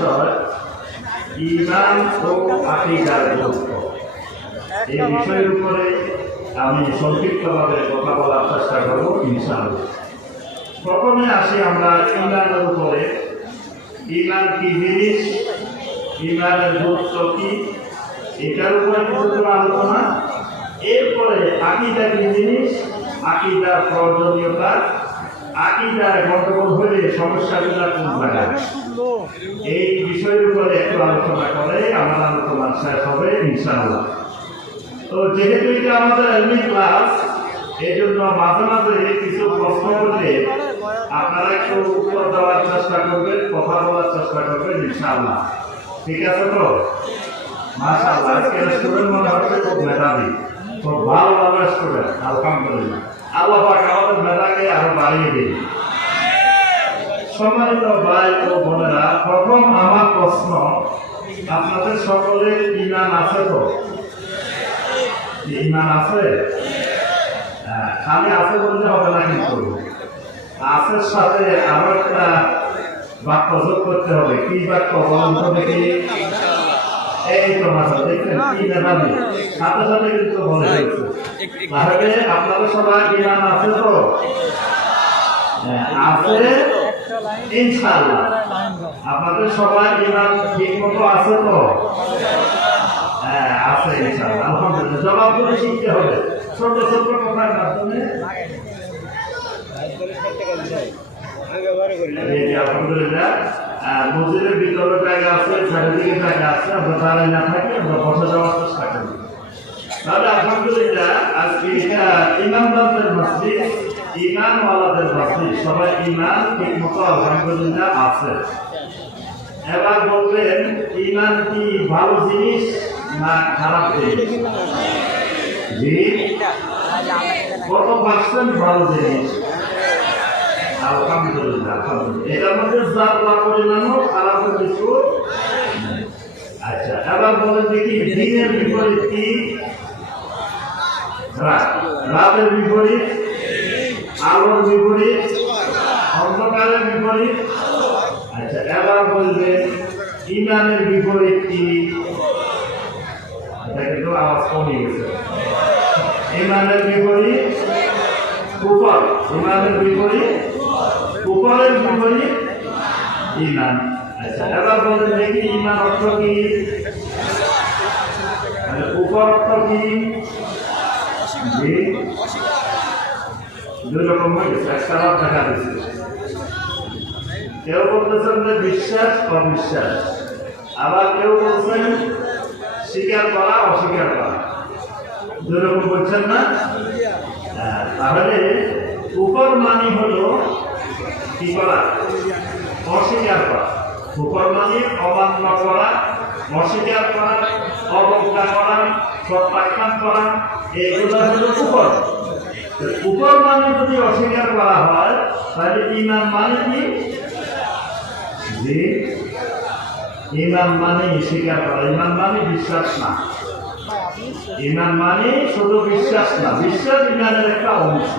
বিষয় ঈমান ও আকীদার গুরুত্ব। এই বিষয়ের উপরে আমি সংক্ষিপ্তভাবে কথা বলার চেষ্টা করব ইনশাআল্লাহ। প্রথমে আসি আমরা ঈমানের উপরে। ঈমান কি জিনিস, ঈমানের গুরুত্ব কি, এটার উপরে কিছু আলোচনা। এরপরে আকীদা কি জিনিস, আকীদার প্রয়োজনীয়তা, আকীদায় গন্ডগোল হলে সমস্যাগুলো কোন জায়গায়, এই বিষয়ের উপরে একটু আলোচনা করে আমার আলোচনা শেষ হবে ইনশাআল্লাহ। তো যেহেতু এটা আমাদের এলমি ক্লাস, এই জন্য মাঝে মাঝে কিছু প্রশ্ন করলে আপনারা একটু উত্তর দেওয়ার চেষ্টা করবেন, কথা বলার চেষ্টা করবেন ইনশাআল্লাহ। ঠিক আছে তো? মাশাআল্লাহ, আজকের স্টুডেন্ট মনে হচ্ছে খুব মেধাবী, খুব ভালো স্টুডেন্ট। আলহামদুলিল্লাহ, আল্লাহ পাক আমাদের মেধাকে আরো বাড়িয়ে দিন। সম্মানিত ভাই ও বোনেরা, প্রথম আমার প্রশ্ন, আপনাদের সকলের ঈমান আছে তো? ঈমান আছে? খালি আছে বললে হবে না, কিন্তু আছের সাথে আরো একটা বাক্য যোগ করতে হবে। কি বাক্য বলুন তো দেখি? এই তো মাসা, দেখছেন কি মেধাবী, সাথে সাথে কিন্তু বলে দিচ্ছে। তাহলে আপনাদের সবাই ঈমান আছে তো? আছে ইনশাআল্লাহ। আপনাদের সবাই ঈমান ঠিক মতো আছে তো? হ্যাঁ, আছে ইনশাআল্লাহ। আলহামদুলিল্লাহ, জবাবগুলো শিখতে হবে ছোট ছোট কথার মাধ্যমে। আলহামদুলিল্লাহ, মসজিদের ভিতরে জায়গা আছে, চারিদিকে জায়গা আছে, আমরা দাঁড়াই না থাকি, আমরা বসে যাওয়ার চেষ্টা করি। তাহলে আলহামদুলিল্লাহ, আজকে ইমামবাদের মসজিদ, ঈমানওয়ালাদের মসজিদ, সবাই ঈমান ঠিক মতো আলহামদুলিল্লাহ আছে। এবার বলবেন, ঈমান কি ভালো জিনিস না খারাপ জিনিস? জি, কত পার্সেন্ট ভালো জিনিস? আলহামদুলিল্লাহ, আলহামদুলিল্লাহ, এটার মধ্যে যারা পরিমাণও খারাপ কিছু। আচ্ছা, এবার বলেন দেখি, দিনের বিপরীত কি? রাত। রাতের বিপরীত আলোর বিপরীত, অন্ধকারের বিপরীত। আচ্ছা, এবার বলবেন ঈমানের বিপরীত কি? এটা কিন্তু আওয়াজ কমে গেছে। ঈমানের বিপরীত কুফর, ঈমানের বিপরীত কুফরের বিপরীত ঈমান। আচ্ছা, এবার বলবেন দেখি, ঈমান অর্থ কি? কুফর অর্থ কি? জি, দুই রকম হয়ে গেছে, একটা দেখা দিচ্ছে। কেউ বলতেছেন যে বিশ্বাস অবিশ্বাস, আবার কেউ বলছেন স্বীকার করা অস্বীকার করা, দুই রকম বলছেন না? তাহলে উপর মানে হলো কি করা? অস্বীকার করা। উপর মানে অমান্য করা, অস্বীকার করা, অবজ্ঞা করা, প্রত্যাখ্যান করা, এগুলো হলো উপর। উপর মানে যদি অস্বীকার করা হয়, তাহলে ঈমান মানে কি? জি, ঈমান মানে স্বীকার করা, ঈমান মানে বিশ্বাস না। ঈমান মানে শুধু বিশ্বাস না, বিশ্বাস ঈমানের একটা অংশ,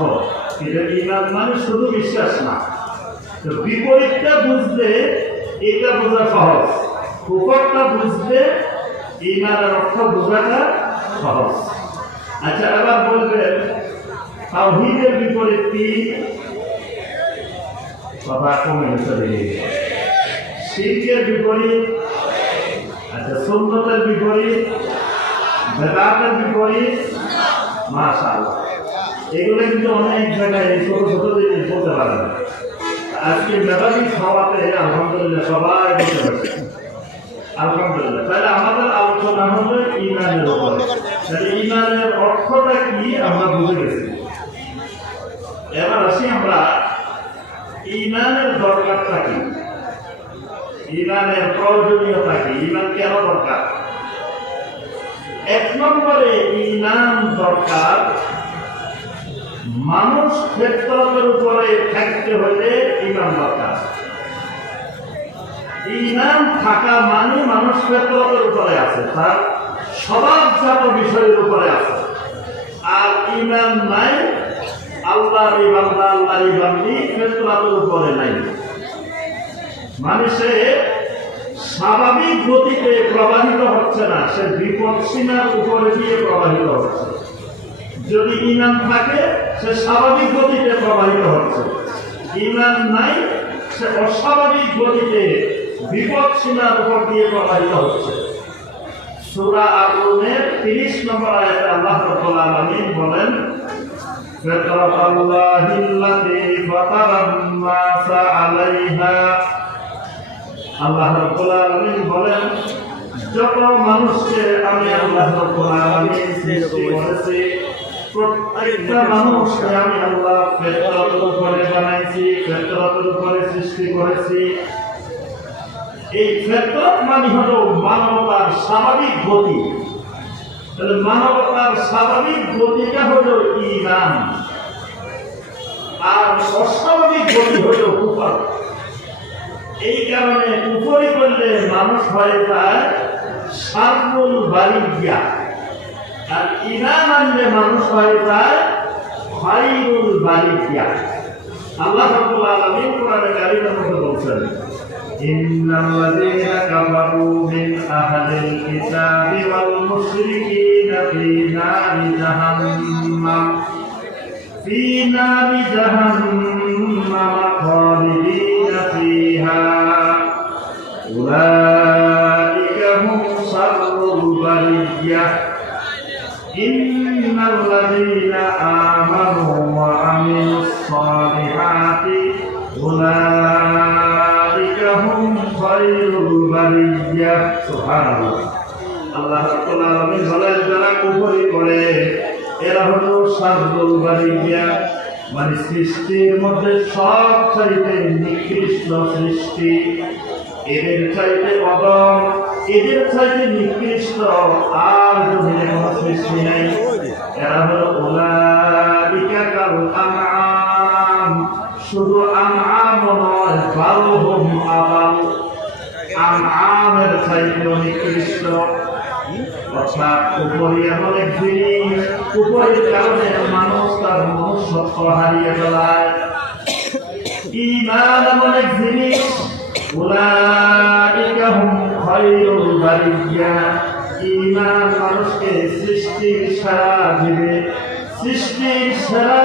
কিন্তু ঈমান মানে শুধু বিশ্বাস না। তো বিপরীতটা বুঝলে এটা বোঝা সহজ, উপরটা বুঝলে ঈমানের অর্থ বোঝাটা সহজ। আচ্ছা, এবার বলবেন তাওহীদের বিপরীত কি? কথা কমে গেছে। শিরকের বিপরীত, আচ্ছা, সুন্নতের বিপরীত, বেদাতের বিপরীত। মাশাআল্লাহ, এগুলো কিন্তু অনেক জায়গায় ছোট ছোট জিনিস বলতে পারে না। আজকে মেধাবী খাওয়াতে আলহামদুলিল্লাহ সবাই বলতে পারছে, আলহামদুলিল্লাহ। তাহলে আমাদের আলোচনা হলো ঈমানের উপরে। তাহলে ঈমানের অর্থটা কি আমরা বুঝে গেছি। এবার আসি আমরা ঈমানের দরকারটা কি, ঈমানের প্রয়োজনীয়তা কি, ঈমান কেন দরকার। এক নম্বরে ঈমান দরকার মানুষ ক্ষেত্রের উপরে থাকতে হলে ঈমান দরকার। ঈমান থাকা মানে মানুষ ক্ষেত্রের উপরে আছে, তার স্বভাবজাত বিষয়ের উপরে আছে। আর ঈমান নাই, আল্লাহর বান্দা আল্লাহর বান্দি ক্ষেত্রের উপরে নাই। মানুষের স্বাভাবিক গতিতে প্রবাহিত হচ্ছে না, সে বিপদ সীমার উপরে দিয়ে প্রবাহিত হচ্ছে। যদি ঈমান থাকে সে স্বাভাবিক গতিতে প্রবাহিত হচ্ছে, ঈমান নাই সে অস্বাভাবিক গতিতে বিপদ সীমার উপর দিয়ে প্রবাহিত হচ্ছে। সূরা আর-রুমের 30 নম্বর আয়াতে আল্লাহ রাব্বুল আলামিন বলেন, ফাতারাল্লাহিল্লাযী ফাতারান-নাসা আলাইহা। আল্লাহ রাব্বুল আলামিন বলেন, যত মানুষকে আমি আল্লাহ রাব্বুল আলামিন সৃষ্টি করেছি, প্রত্যেকটা মানুষকে আমি আল্লাহ ফিতরাতের উপরে বানাইছি, ফিতরাতের উপরে সৃষ্টি করেছি। এই ফিতরত মানে হলো মানবতার স্বাভাবিক গতি। তাহলে মানবতার স্বাভাবিক গতিটা হলো ঈমান, আর অস্বাভাবিক গতি হলো কুফর। এই কারণে কুফরি করলে মানুষ হয়ে যায় শাররুল বারিয়া, আর ঈমান আনলে মানুষ হয়ে যায় খায়রুল বারিয়া। আল্লাহ রাব্বুল আলামিন কোরআনে কারীমের মধ্যে বলছেন, ইন্নাল্লাযীনা কাফারু মিন আহলিল কিতাবি ওয়াল মুশরিকিনা ফী নারি জাহান্নাম খালিদিনা ফীহা উলাইকা হুম শাররুল বারিয়া ইন্নাল্লাযীনা আমানু ওয়া আমিলুস সালিহাতি উলাইকা হুম খায়রুল বারিয়া। সুবহানাল্লাহ। আল্লাহ রাব্বুল আলামিন বলেন, যারা কুফরি করে এরা হলো শাররুল বারিয়া, মানে সৃষ্টির মধ্যে সবচাইতে নিকৃষ্ট সৃষ্টি। এদের চাইতে অদম, এদের চাইতে নিকৃষ্ট আর জমিনে কোনো সৃষ্টি নাই। এরা হলো উলাইকা কাল আনআম, শুধু আনআম নয়, বালহুম আদাল, আনআমের চাইতেও নিকৃষ্ট। অর্থাৎ কুফরি এমন এক জিনিস, কুফরির কারণে মানুষ তার মনুষ্যত্ব হারিয়ে ফেলায়। ঈমান এমন এক জিনিস, উলাইকা হুম খায়রুল বারিয়া, ঈমান মানুষকে সৃষ্টির সেরা জীবে, সৃষ্টির সেরা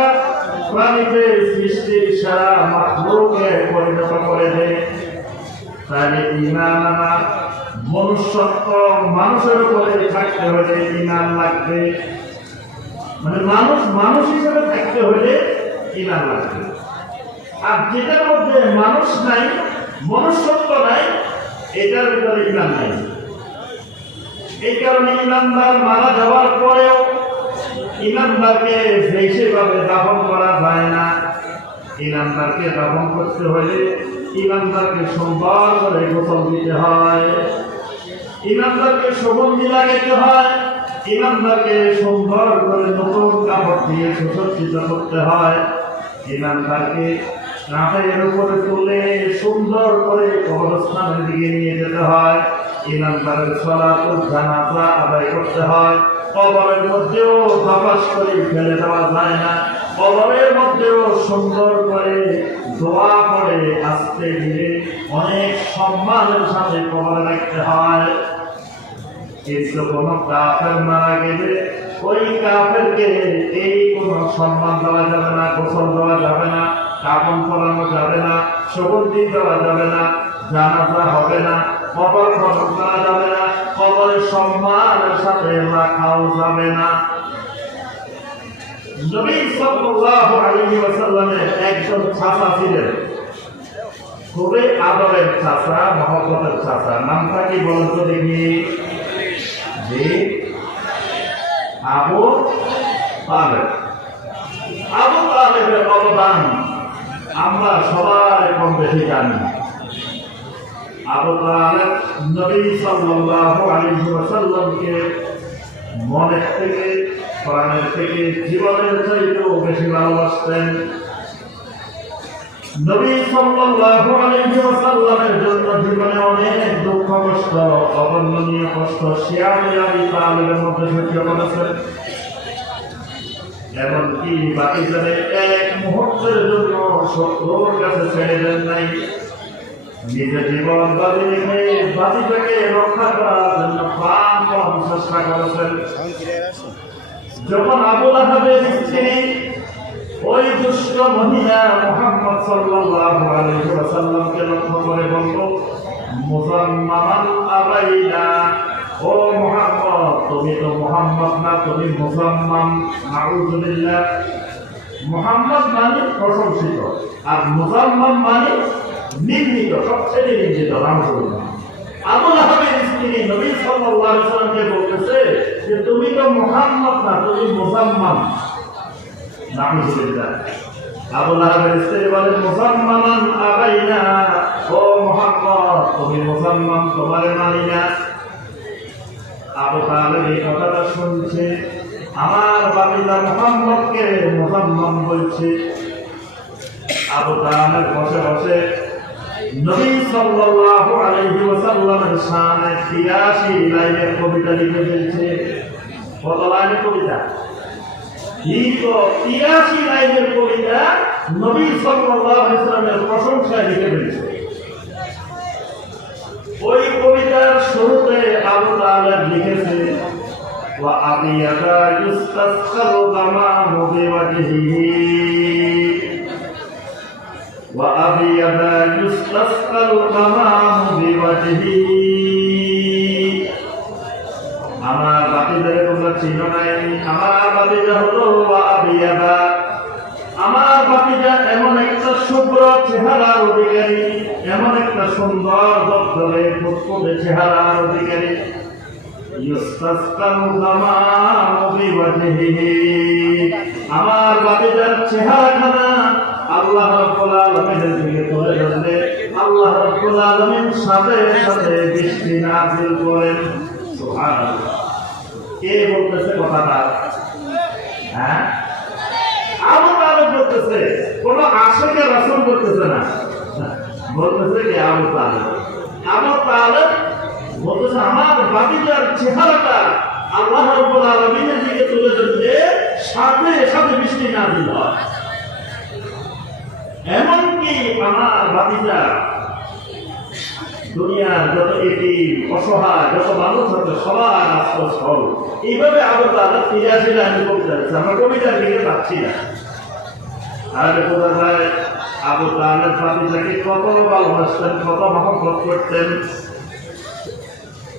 প্রাণীতে, সৃষ্টির সেরা মাখলুকে পরিণত করে দেয়। তাহলে ঈমান আনা, মনুষ্যত্ব মানুষের উপরে থাকতে হলে ঈমান লাগবে, মানে মানুষ হিসেবে থাকতে হলে ঈমান লাগবে। আর যেটার মধ্যে মানুষ নাই, মনুষ্যত্ব নাই, এটার ভিতরে ঈমান নাই। এই কারণে ঈমানদার মারা যাওয়ার পরেও ঈমানদারকে সেইভাবে দাফন করা যায় না। ঈমানদারকে দাফন করতে হলে ঈমানদারকে সুন্দর করে গোসল দিতে হয়, ঈমানদারকে সুগন্ধি লাগাতে হয়, ঈমানদারকে সুন্দর করে নতুন কাপড় দিয়ে সুসজ্জিত করতে হয়, ঈমানদারকে কাঁধের উপরে তুলে সুন্দর করে কবরস্থানের দিকে নিয়ে যেতে হয়, ঈমানদারের সালাতুল জানাজা আদায় করতে হয়। কবরের মধ্যেও বাপাস করে ফেলে দেওয়া যায় না, কবরের মধ্যেও সুন্দর করে দোয়া করে আস্তে ধীরে অনেক সম্মানের সাথে কবরে রাখতে হয়। কিন্তু কোনো কাফের মারা গেলে ওই কাফেরকে এই কোনো সম্মান দেওয়া যাবে না, গোসল দেওয়া যাবে না, কাফন পরানো যাবে না, সুগন্ধি দেওয়া যাবে না, জানাজা হবে না, কবর খনন করা যাবে না, কবরের সম্মানের সাথে রাখাও যাবে না। নবী সাল্লাল্লাহু আলাইহি ওয়াসাল্লামের একজন চাচা ছিলেন, খুবই আদরের চাচা, মহব্বতের চাচা। নামটা কি বলেন তো দেখি? জি, আবু তালেব। আবু তালেবের অবদান আমরা সবাই কম বেশি জানি। আবু তালেব নবী সাল্লাল্লাহু আলাইহি ওয়াসাল্লামকে মনের থেকে, প্রাণের থেকে, জীবনের চাইতেও বেশি ভালোবাসতেন। নবী সাল্লাল্লাহু আলাইহি ওয়াসাল্লামের জন্য জীবনে অনেক দুঃখ কষ্ট, অবর্ণনীয় কষ্ট শিয়াবে আবু তালেবের মধ্যে সহ্য করেছেন। এমনকি বাকি যারা এক মুহূর্তের জন্য শত্রুর কাছে ছেড়ে দেন নাই, নিজের জীবন বাজি রেখে বাতিটাকে রক্ষা করার জন্য প্রাণপণ চেষ্টা করেছেন। যখন আবু লাহাবের স্ত্রী ওই দুষ্ট মহিলা মুহাম্মদ সাল্লাল্লাহু আলাইহি ওয়াসাল্লামকে লক্ষ্য করে বলল, মুসাম্মামান আবাইনা, ও মুহাম্মদ, তুমি তো মুহাম্মদ না, তুমি মুসাম্মাম। নাউযুবিল্লাহ। মুহাম্মদ মানে প্রশংসিত, আর মুসাম্মাম মানে নিন্দিত, সবচেয়ে নিন্দিত। নাউযুবিল্লাহ। আবু লাহাবের স্ত্রী নবী সাল্লাল্লাহু আলাইহি ওয়াসাল্লামকে বলতেছে যে তুমি তো মুহাম্মদ না, তুমি মুসাম্মাম। নাউযুবিল্লাহ। আবু লাহাবের স্ত্রী বলে, মুসাম্মামান আবাইনা, ও মুহাম্মদ, তুমি মুসাম্মাম, তোমারে মানি না। আবু তালেব এই কথাটা শুনছে, আমার বাতিজা মুহাম্মদকে মুসাম্মাম বলছে। আবু তালেব বসে বসে নবী সাল্লাল্লাহু আলাইহি ওয়াসাল্লামের শানে 83 লাইনের কবিতা লিখে ফেলছে। কত লাইনের কবিতা? 83 লাইনের কবিতা নবী সাল্লাল্লাহু আলাইহি ওয়াসাল্লামের প্রশংসায় লিখে ফেলছে। ওই কবিতার শুরুতে আবু তালেব লিখেছে, ওয়া আবিয়াদা ইস্তাসকাল গামামু বিওয়াজহিহি, ওয়া আবিয়াদা ইস্তাসকাল গামামু বিওয়াজহিহি। আমার বাতিজাকে তোমরা চিনো নাই, আমার বাতিজা হলো ওয়া আবিয়াদা। আমার বাতিজা এমন একটা শুভ্র চেহারার অধিকারী, এমন একটা সুন্দর দপ্তরে ফুটফুটে চেহারার অধিকারী। ইস্তাসকাল গামামু বিওয়াজহিহি, আমার বাতিজার চেহারাখানা আল্লাহ রাব্বুল আলামিনের দিকে তুলে ধরলে আল্লাহ রাব্বুল আলামিন সাথে সাথে বৃষ্টি নাযিল করেন। সুবহানাল্লাহ। কে বলতেছে কথাটা? হ্যাঁ, আবু তালেব বলতেছে, কোন আশিকে রাসূল বলতেছে না, বলতেছে কি আবু তালেব। আবু তালেব বলতেছে আমার বাতিজার চেহারাটা আল্লাহ রাব্বুল আলামিনের দিকে তুলে ধরলে সাথে সাথে বৃষ্টি নাযিল হয়। এমনকি আমার বাতিজা দুনিয়ার যত এটি অসহায় যত মানুষ আছে সবার আশ্রয়স্থল। এইভাবে আবু তালেব 83 লাইনের কবিতা লিখছে। আমরা কবিতার দিকে যাচ্ছি না। তাহলে বোঝা যায় আবু তালেব বাতিজাকে কত ভালোবাসতেন, কত মহব্বত করতেন।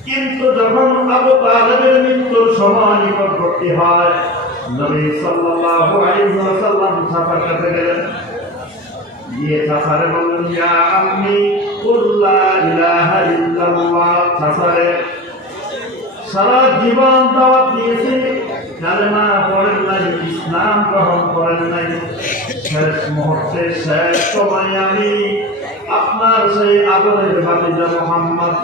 কিন্তু যখন আবু তালেবের মৃত্যুর সময় নিকটবর্তী হয়, নবী সাল্লাল্লাহু আলাইহি ওয়াসাল্লাম সাফার কাছে গেলেন, গিয়ে সাফারে বললেন, ইয়া আম্মি কুল লা ইলাহা ইল্লাল্লাহ। সাফারে সারা জীবন দাওয়াত দিয়েছি, কালেমা পড়েন নাই, ইসলাম গ্রহণ করেন নাই। শেষ মুহূর্তে শেষ সময় আমি আপনার সেই আদরের ভাতিজা মুহাম্মদ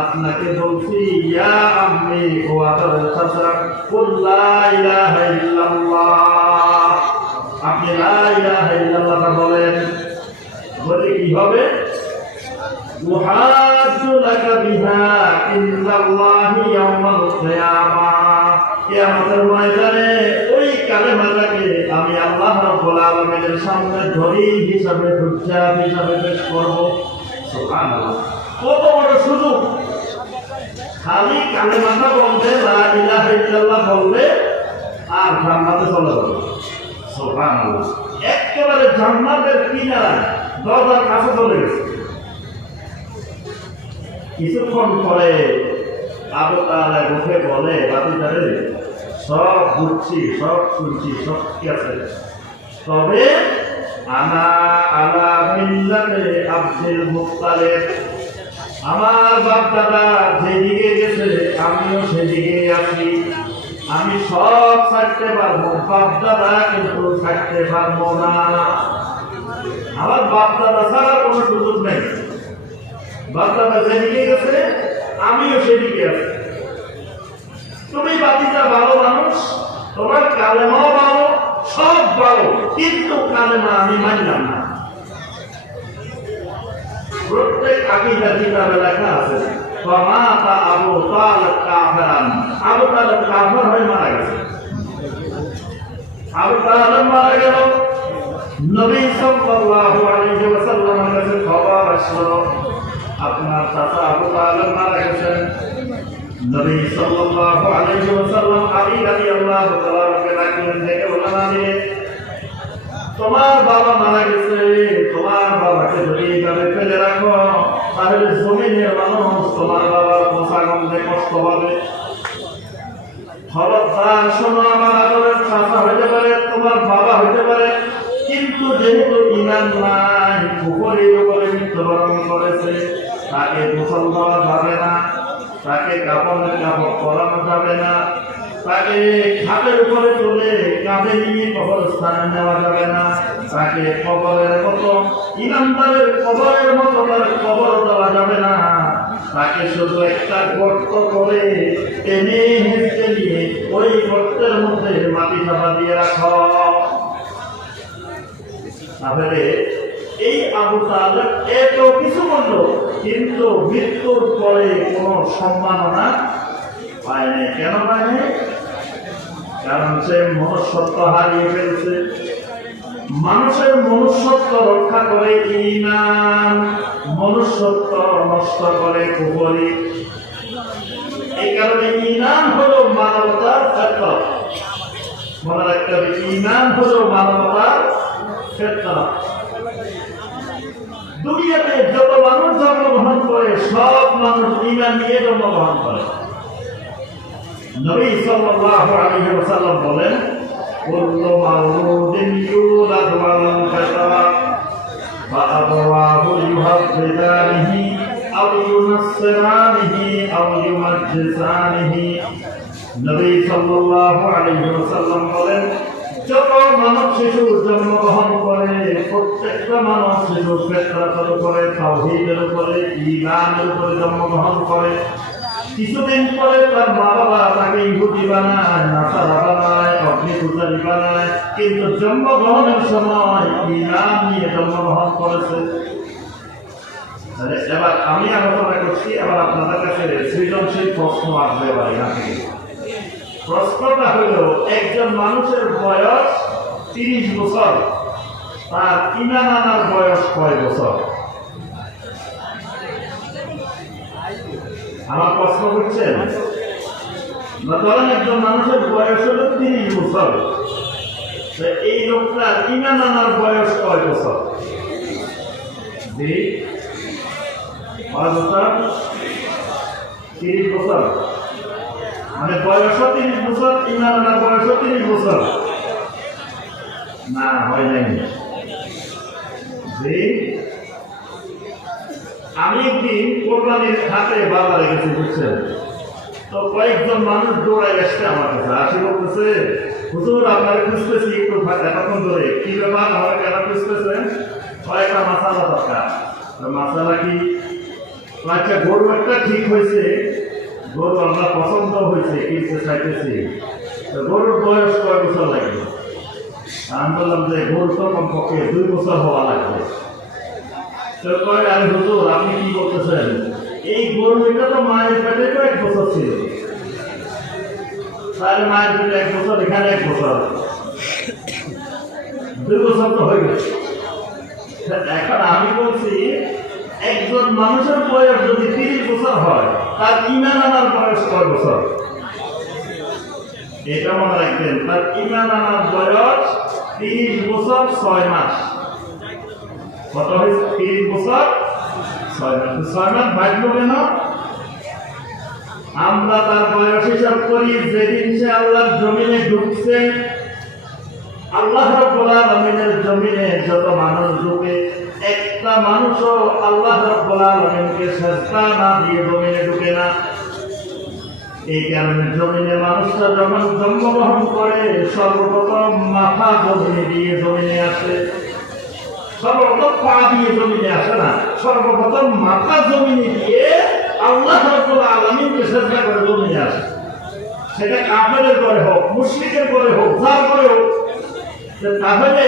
আপনাকে বলছি, ইয়া আম্মি, ও আদরের চাচা, কুল লা ইলাহা ইল্লাল্লাহ, আপনি লা ইলাহা ইল্লাল্লাহ বলেন। বলে কি হবে? উহাজ্জু লাকা বিহা ইনদাল্লাহি ইয়াউমাল কিয়ামাহ, কিয়ামতের ময়দানে ওই কালেমাটাকে আমি আল্লাহ রাব্বুল আলামিনের সামনে দলিল হিসাবে, হুজ্জা হিসাবে পেশ করব। সুবহানাল্লাহ। কত বড় সুযোগ! খালি কালেমাটা বলতে, লা ইলাহা ইল্লাল্লাহ বলতে আর জান্নাতে চলে যাবে। সুবহানাল্লাহ। একেবারে জান্নাতের কিনারায় দরজার কাছে চলে গেছে। কিছুক্ষণ পরে আবু তালেব উঠে বলে, বাতিজারে সব বুঝছি, সব শুনছি, সব ঠিক আছে, তবে আনা আলা মিল্লাতে আব্দুল মুত্তালিব, আমার বাপ দাদা যেদিকে গেছে আমিও সেদিকে আছি। আমি সব ছাড়তে পারবো, বাপ দাদা কিন্তু ছাড়তে পারবো না। আমার বাপ দাদা ছাড়া কোনো সুযোগ নেই। বাপ দাদা যেদিকে গেছে আমিও সেদিকে আছি। তুমি বাতিজা ভালো মানুষ, তোমার কালেমাও ভালো, সব ভালো, কিন্তু কালেমা আমি মানলাম না। প্রত্যেক আকীদা কিতাবে লেখা আছে, ফামাতা আবু তালেব কাফিরান, আবু তালেব কাফির হয়ে মারা গেছে। আবু তালেব মারা গেল, নবী সাল্লাল্লাহু আলাইহি ওয়াসাল্লামের কাছে খবর আসলো, আপনার চাচা আবু তালেব মারা গেছেন। নবী সাল্লাল্লাহু আলাইহি ওয়াসাল্লাম আলী রাদিয়াল্লাহু তাআলাকে ডাকলেন, ডেকে বললেন, আলী তোমার বাবা মারা গেছে, তোমার বাবাকে যদি এইভাবে ফেলে রাখো তাহলে জমিনের মানুষ তোমার বাবার পোষা গন্ধে কষ্ট পাবে। খবরদার শোনো, আমার আদরের চাচা হইতে পারে, তোমার বাবা হইতে পারে, কিন্তু যেহেতু ঈমান নাই, পুকুরের উপরে মৃত্যুবরণ করেছে, তাকে গোসল দেওয়া যাবে না, তাকে কাপড়ের কাপড় পরানো যাবে না, তাকে খাটের উপরে তুলে কাঁধে নিয়ে কবরস্থানে নেওয়া যাবে না, তাকে কবরের মতো ইমানদারের কবরের মতো তার কবর দেওয়া যাবে না, তাকে শুধু একটা গর্ত করে টেনে হেঁটে নিয়ে ওই গর্তের মধ্যে মাটি চাপা দিয়ে রাখো। তাহলে এই আবু তালেব এত কিছু বলল, কিন্তু মৃত্যুর পরে কোনো সম্মাননা পায়নি। কেন পায়নি? কারণ সে মনুষ্যত্ব হারিয়ে ফেলছে। মানুষের মনুষ্যত্ব রক্ষা করে ঈমান, মনুষ্যত্ব নষ্ট করে কুফরি। এই কারণে ঈমান হলো মানবতার ফেতরা। মনে রাখতে হবে, ঈমান হলো মানবতার ফেতরা। দুনিয়াতে যত মানুষ জন্মগ্রহণ করে সব মানুষ ঈমান নিয়ে জন্মগ্রহণ করে। নবী সাল্লাল্লাহু আলাইহি ওয়াসাল্লাম বলেন, কুল্লু মাউলুদিন ইউলাদু আলাল ফিতরা ওয়া আবাওয়াহু ইউহাব্বিদানিহি আও ইউনাসসিরানিহি আও ইউমাজ্জিসানিহি। নবী সাল্লাল্লাহু আলাইহি ওয়াসাল্লাম বলেন, যত মানব শিশু জন্মগ্রহণ করে প্রত্যেকটা মানব শিশু ফিতরাতের উপরে, তাওহীদের উপরে, ঈমানের উপরে জন্মগ্রহণ করে। কিছুদিন পরে তার মা বাবা তাকে ইহুদি বানায়, নাসারা বানায়, অগ্নিপূজারী বানায়, কিন্তু জন্মগ্রহণের সময় ঈমান নিয়ে জন্মগ্রহণ করেছে। এবার আমি আলোচনা করছি, এবার আপনাদের কাছে সৃজনশীল প্রশ্ন আসবে। এবার এখান থেকে প্রশ্নটা হলো, একজন মানুষের বয়স 30 বছর, তার ঈমান আনার বয়স কয় বছর? আমার প্রশ্ন করছেন, ধরেন একজন মানুষের বয়স হলো 30 বছর, এই লোকটার ঈমান আনার বয়স কয় বছর? 30 বছর, মানে বয়স 30 বছর, ঈমান আনার বয়স 30 বছর। না, হয় নাই। আমি একদিন কোরবানির হাতে বাজারে গেছি, বুঝছেন? তো কয়েকজন মানুষ দৌড়ায় আসছে আমার কাছে, আসি বলতেছে, হুজুর আপনারা খুঁজতেছি একটু এতক্ষণ ধরে, কি ব্যাপার, আমার কেন খুঁজতেছেন? কয়েকটা মাসালা দরকার। মাসালা কি? আচ্ছা, গরু একটা ঠিক হয়েছে, গরু আমরা পছন্দ হয়েছে, কিনতে চাইতেছি, গরুর বয়স কয় বছর লাগবে? আমি বললাম যে গরু তো কমপক্ষে 2 বছর হওয়া লাগবে। আরে হুজুর আপনি কি বলতেছেন? এই গরু এটা তো মায়ের পেটে তো 1 বছর ছিল, তাহলে মায়ের পেটে 1 বছর, এখানে 1 বছর, 2 বছর তো হয়ে গেছে। এখন আমি বলছি, একজন মানুষের বয়স যদি 30 বছর হয়, তার ঈমান আনার বয়স কয় বছর? এটা মনে রাখবেন, তার ঈমান আনার বয়স 30 বছর 6 মাস। কত হয়েছে? 30 বছর 6 মাস। 6 মাস বাঁচলো কেন? আমরা তার বয়স হিসাব করি যেদিন সে আল্লাহর জমিনে ঢুকছে। আল্লাহ রাব্বুল আলামিনের জমিনে যত মানুষ ঢুকে, একটা মানুষও আল্লাহ রাব্বুল আলামিনকে সিজদা না দিয়ে জমিনে ঢুকে না। এই কারণে জমিনে মানুষরা যখন জন্মগ্রহণ করে, সর্বপ্রথম মাথা জমিনে দিয়ে জমিনে আসে, সর্বপ্রথম পা দিয়ে জমিনে আসে না, সর্বপ্রথম মাথা জমিনে দিয়ে আল্লাহ রাব্বুল আলামিনকে সিজদা করে জমিনে আসে। সেটা কাফেরের করে হোক, মুশরিকের করে হোক, যার করে হোক। তাহলে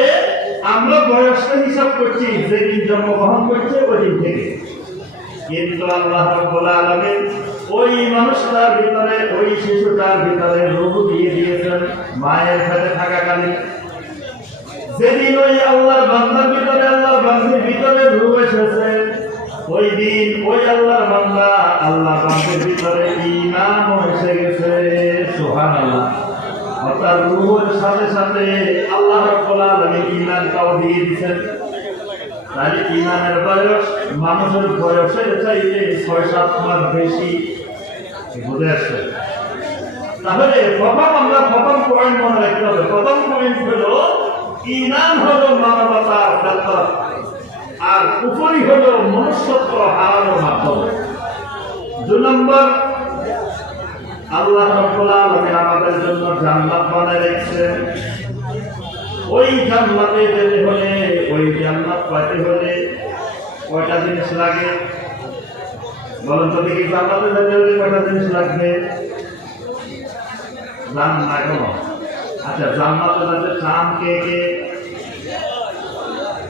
আমরা বয়সটা হিসাব করছি যেদিন জন্মগ্রহণ করছে ওই দিন থেকে, কিন্তু আল্লাহ রাব্বুল আলামিন ওই মানুষটার ভিতরে, ওই শিশুটার ভিতরে রূহ দিয়ে দিয়েছেন মায়ের পেটে থাকাকালীন। যেদিন ওই আল্লাহর বান্দার ভিতরে, আল্লাহর বান্দির ভিতরে রূহ এসেছে, ওই দিন ওই আল্লাহর বান্দা আল্লাহ বান্দার ভিতরে ঈমান এসে গেছে। সুবহানাল্লাহ। অর্থাৎ রূহের সাথে সাথে আল্লাহ রাব্বুল আলামিন ঈমানটাও দিয়ে দিয়েছেন। তাহলে ঈমানের বয়স মানুষের বয়সের চাইতে ৬-৭ মাস বেশি। বুঝে আসছে? তাহলে প্রথম পয়েন্ট মনে রাখতে হবে। প্রথম পয়েন্ট হলো ঈমান হলো মানবতার ব্যাপার, আর কুফরি হলো মনুষ্যত্ব হারানোর মাধ্যম। ২ নম্বর, আল্লাহ রাব্বুল আলামিন আমাদের জন্য জান্নাত বানায় রেখেছেন। ওই জান্নাতে যেতে হলে, ওই জান্নাত পাইতে হলে কয়টা জিনিস লাগে বলেন তো দেখি? জান্নাতে যেতে হলে কয়টা জিনিস লাগবে? জান না কেন? আচ্ছা, জান্নাতে যেতে চান কে কে?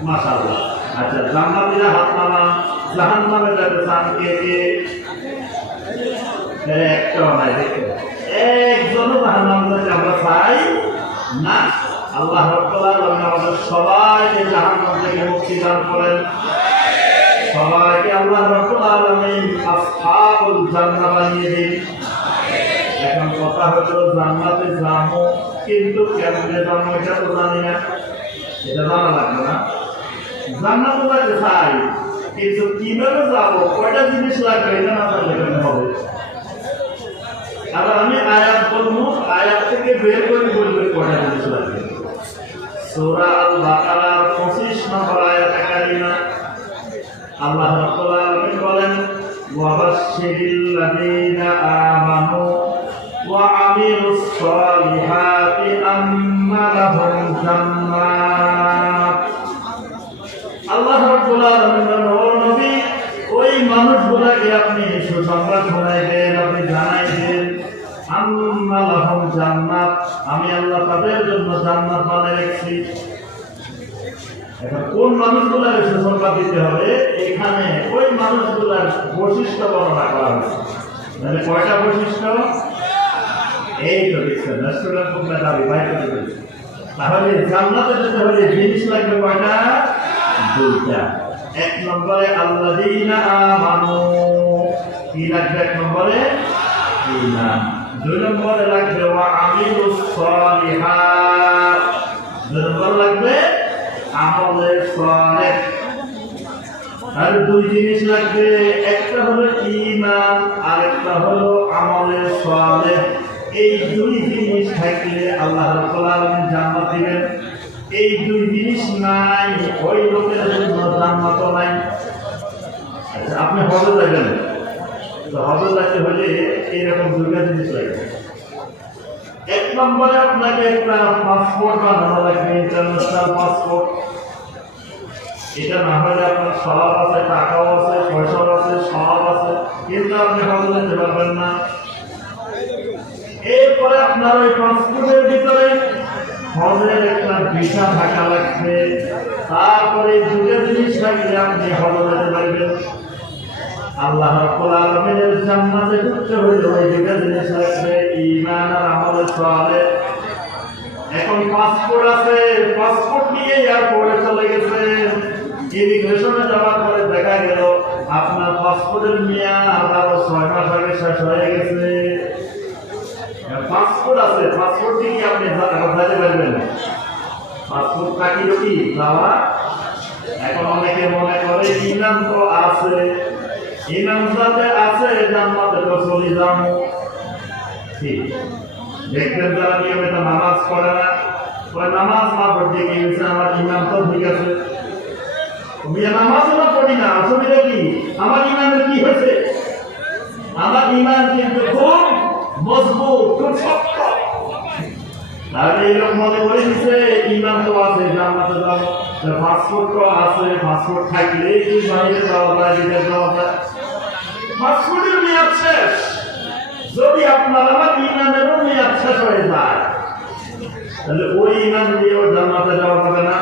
মাশাআল্লাহ। আচ্ছা, জান্নাতীরা হাত নামান। জাহান্নামে যেতে চান কে কে? একটাও নাই। দেখো, একজনও জাহান্নামে যেতে আমরা চাই না। আল্লাহ রাব্বুল আলামিন আমাদের সবাইকে জাহান্নাম থেকে মুক্তি দান করেন। সবাইকে আল্লাহ রাব্বুল আলামিন আসহাবুল জান্নাহ বানিয়ে দিন। এখন কথা হলো জান্নাতে যাবো, কিন্তু কেমনে যাবো এটা তো জানি না। এটা জানা লাগবে না? জান্নাতে যেতে চাই, কিন্তু কিভাবে যাবো, কয়টা জিনিস লাগবে এটা না জানলে কেমন হবে? আবার আমি আয়াত বলবো, আয়াত থেকে বের করে বলবে কয়টা জিনিস লাগবে। সূরা আল বাকারার 25 নম্বর আয়াতে কারিমা আল্লাহ রাব্বুল আলামিন বলেন, ওয়াবাশশিরিল লাযীনা আমানু ওয়া আমিলুস সালিহাতি আন্না লাহুম জান্নাত। আল্লাহ রাব্বুল আলামিন বলেন, ও নবী, ওই মানুষগুলোকে আপনি সুসংবাদ শোনাই দেন, আপনি জানাই দেন, আন্না লাহুম জান্নাত, আমি আল্লাহ তাদের জন্য জান্নাত বানিয়ে রেখেছি। এখন কোন মানুষগুলোর সুসংবাদ দিতে হবে? এখানে ওই মানুষগুলোর বৈশিষ্ট্য বর্ণনা করা হয়েছে। মানে কয়টা বৈশিষ্ট্য? এই তো দেখছেন, রেস্টুরেন্ট কোনটা দাবি বাইরে দেবে। তাহলে জান্নাতে যেতে হলে জিনিস লাগবে কয়টা? 2টা। 1 নম্বরে আল্লাযীনা আমানু, কি লাগবে 1 নম্বরে? ঈমান। 2 নম্বরে লাগবে ওয়া আমিলুস সালিহাত, 2 নম্বর লাগবে আমলে সালেহ। আর 2 জিনিস লাগবে, একটা হলো ঈমান, আরেকটা হলো আমলে সালেহ। এই 2 জিনিস থাকলে আল্লাহ রাব্বুল আলামিন জান্নাত দিবেন। এই 2 জিনিস নাই, ওই লোকের জন্য জান্নাত নাই। আচ্ছা, আপনি হজে যাবেন, তো হজে যেতে হলে এইরকম 2টা জিনিস লাগবে। 1 নম্বরে আপনাকে একটা পাসপোর্ট বানানো লাগবে, ইন্টারন্যাশনাল পাসপোর্ট। এটা না হলে আপনার সব আছে, টাকাও আছে, পয়সাও আছে, সব আছে, কিন্তু আপনি হজে যেতে পারবেন না। এরপরে আপনার ওই পাসপোর্টের ভিতরে হজের একটা ভিসা থাকা লাগবে। তারপরে 2টা জিনিস থাকলে আপনি হজে যেতে পারবেন। আল্লাহ রাব্বুল আলামিনের জান্নাতে ঢুকতে হলে ওই 2টা জিনিস লাগবে, ঈমান আর আমলে সালেহ। এখন পাসপোর্ট আছে, পাসপোর্ট নিয়ে এয়ারপোর্টে চলে গেছে, ইমিগ্রেশনে যাওয়ার পরে দেখা গেল আপনার পাসপোর্টের মেয়াদ আরো 6 মাস আগে শেষ হয়ে গেছে। পাসপোর্ট আছে, পাসপোর্ট দিয়ে আপনি যেতে পারবেন। পাসপোর্ট থাকিল কি যাওয়া। এখন অনেকে মনে করে ঈমান তো আছে, ঈমান যাতে আছে জান্নাতে তো চলে যাবো। ঠিক দেখবেন যারা নিয়মিত নামাজ পড়ে না, ওই নামাজ না পড়তে গিয়েছে, আমার ঈমান তো ঠিক আছে, আমি নামাজও না পড়ি না, অসুবিধা কি? আমার ঈমানের কি হয়েছে? আমার ঈমান কিন্তু খুব মজবুত, খুব শক্ত। তাহলে এরকম মনে করে দিচ্ছে ঈমান তো আছে, জান্নাতে যাবো, পাসপোর্ট তো আছে, পাসপোর্ট থাকলে কি বাইরে যাওয়া যায়, বিদেশ যাওয়া যায়। পাসপোর্টের মেয়াদ শেষ, যদি আপনার আমার ঈমানেরও মেয়াদ শেষ হয়ে যায়, তাহলে ওই ঈমান দিয়েও জান্নাতে যাওয়া যাবে না।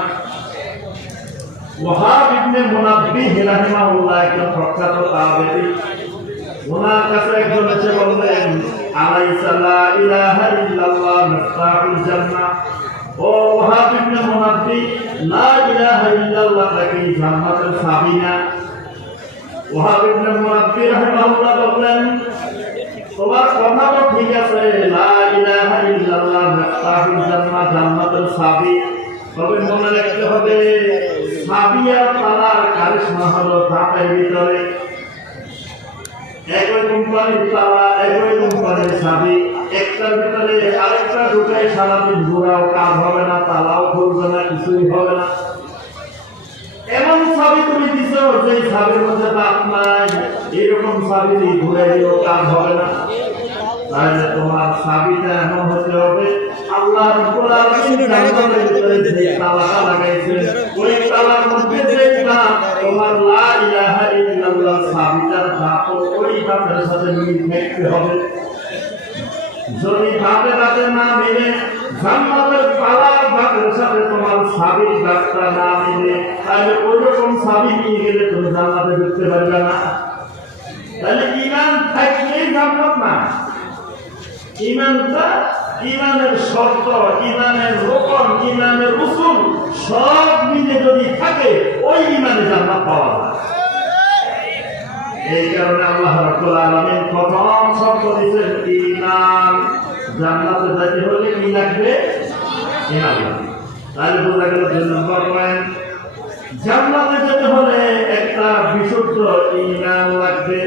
ওয়াহাব ইবনে মুনাব্বিহ রাহিমাহুল্লাহ একজন প্রখ্যাত তাবেঈ, ওনার কাছে একজন এসে বললেন, আলাইসা লা ইলাহা ইল্লাল্লাহ মিফতাহুল জান্নাহ। ও ওয়াহাব ইবনে মুনাব্বিহ, লা ইলাহা ইল্লাল্লাহ কি জান্নাতের চাবি না? ওয়াহাব ইবনে মুরাব্বি রাহিমাহুল্লাহ বললেন, তোমার কথা তো ঠিক আছে, লা ইলাহা ইল্লাল্লাহ মিফতাহুল জান্নাহ, জান্নাতের চাবি। তবে মনে রাখতে হবে চাবি আর তালার কারিশমা হলো দাঁতের ভিতরে। একই কোম্পানির তালা, একই কোম্পানির চাবি, একটার ভিতরে আরেকটা ঢুকাই সারাদিন ঘোরাও কাজ হবে না, তালাও খুলবে না, কিছুই হবে না। এমন চাবি তুমি দিছ যে চাবির মধ্যে দাঁত নাই, এরকম চাবি দিয়ে ঘুরে দিলেও কাজ হবে না। তাহলে তোমার চাবিটা এমন হতে হবে আল্লাহ রাব্বুল আলামিন জান্নাতের ভিতরে যে তালাটা লাগাইছেন, ওই তালার মধ্যে যে তোমার লা ইলাহা ইল্লাল্লাহ চাবিটার দাঁত ওই দাঁতের সাথে মিল থাকতে হবে। যদি দাঁতে দাঁতে না মিলে, জান্নাতের তালার দাঁতের সাথে তোমার চাবির দাঁতটা না মিলে, তাহলে ওই রকম চাবি নিয়ে গেলে তুমি জান্নাতে ঢুকতে পারবে না। তাহলে ঈমান থাকলেই জান্নাত না। ঈমানটা, ঈমানের শর্ত, ঈমানের রোকন, ঈমানের উসুল সব মিলে যদি থাকে, ওই ঈমানে জান্নাত পাওয়া যায়। এই কারণে আল্লাহ রাব্বুল আলামিন প্রথম শর্ত দিয়েছেন ঈমান। জান্নাতে যেতে হলে কি লাগবে? ঈমান। তাহলে বোঝা গেল 2 নম্বর পয়েন্ট, জান্নাতে যেতে হলে একটা বিশুদ্ধ ঈমান লাগবে।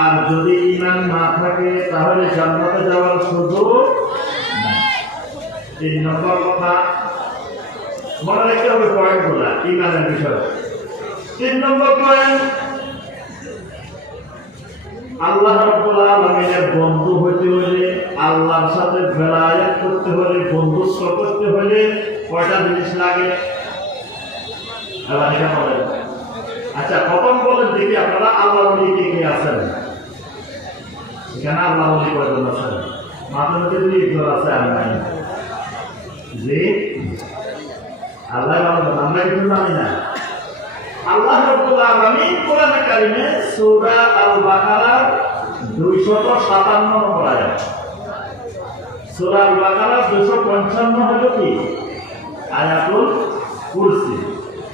আর যদি ঈমান না থাকে তাহলে জান্নাতে যাওয়ার সুযোগ নাই। 3 নম্বর কথা মনে রাখতে হবে পয়েন্টগুলা ঈমানের বিষয়। 3 নম্বর পয়েন্ট, আল্লাহ রাব্বুল আলামিনের বন্ধু হতে হলে, আল্লাহর সাথে বেলায়েত করতে হলে, বন্ধুত্ব করতে হলে কয়টা জিনিস লাগে? আচ্ছা, প্রথম বলেন দেখি আপনারা আল্লাহর ওলি কে কে আছেন? এখানে আল্লাহর ওলি কয়জন আছেন? মাঝে মাঝে 2-1 আছে, আর নাই। জি, আল্লাহ আমরা কিন্তু জানি না। আল্লাহ রাব্বুল আলামিন কোরআনে কারিমে সূরা আল বাকারার 257 নম্বর আয়াত, সূরা আল বাকারার 255 হলো কি? আয়াতুল কুরসি।